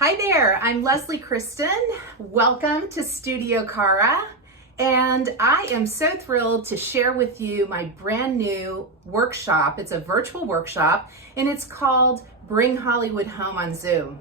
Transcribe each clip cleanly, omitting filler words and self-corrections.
Hi there, I'm Leslie Kristen. Welcome to Studio Cara, and I am so thrilled to share with you my brand new workshop. It's a virtual workshop, and it's called Bring Hollywood Home on Zoom.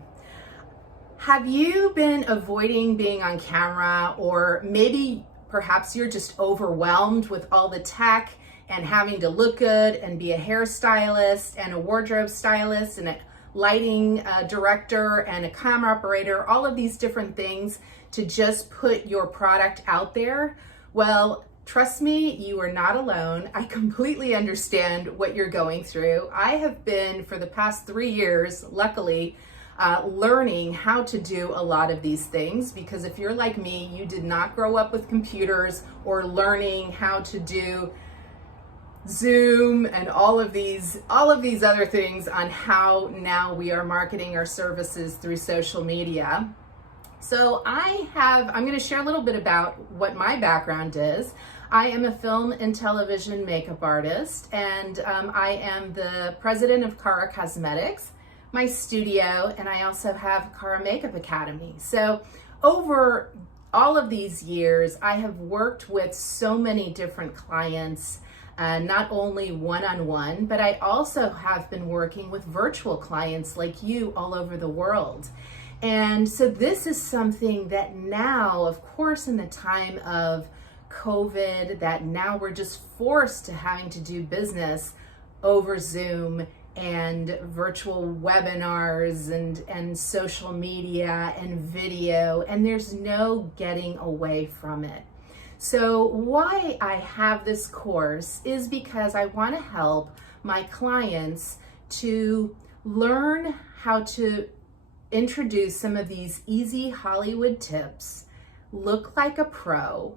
Have you been avoiding being on camera, or maybe perhaps you're just overwhelmed with all the tech and having to look good and be a hairstylist and a wardrobe stylist and a lighting director and a camera operator, all of these different things to just put your product out there? Well, trust me, you are not alone. I completely understand what you're going through. I have been, for the past 3 years, luckily, learning how to do a lot of these things, because if you're like me, you did not grow up with computers or learning how to do Zoom and all of these other things on how now we are marketing our services through social media. So I'm going to share a little bit about what my background is. I am a film and television makeup artist, and I am the president of Cara Cosmetics, my studio, and I also have Cara Makeup Academy. So over all of these years, I have worked with so many different clients, not only one-on-one, but I also have been working with virtual clients like you all over the world. And so this is something that now, of course, in the time of COVID, that now we're just forced to having to do business over Zoom and virtual webinars and social media and video, and there's no getting away from it. So why I have this course is because I want to help my clients to learn how to introduce some of these easy Hollywood tips, look like a pro,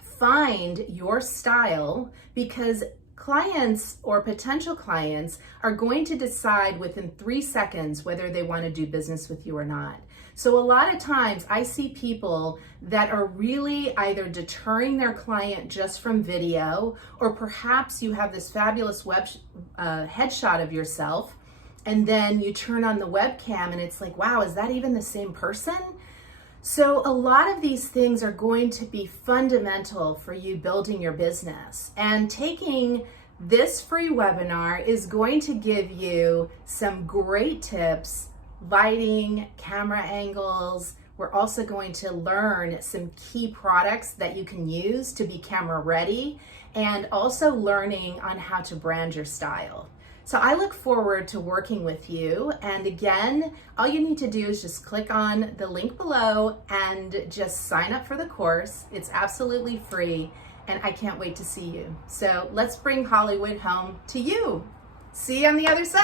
find your style, because clients or potential clients are going to decide within 3 seconds whether they want to do business with you or not. So a lot of times I see people that are really either deterring their client just from video, or perhaps you have this fabulous headshot of yourself, and then you turn on the webcam and it's like, wow, is that even the same person? So a lot of these things are going to be fundamental for you building your business. And taking this free webinar is going to give you some great tips, lighting, camera angles. We're also going to learn some key products that you can use to be camera ready, and also learning on how to brand your style. So I look forward to working with you. And again, all you need to do is just click on the link below and just sign up for the course. It's absolutely free, and I can't wait to see you. So let's bring Hollywood home to you. See you on the other side.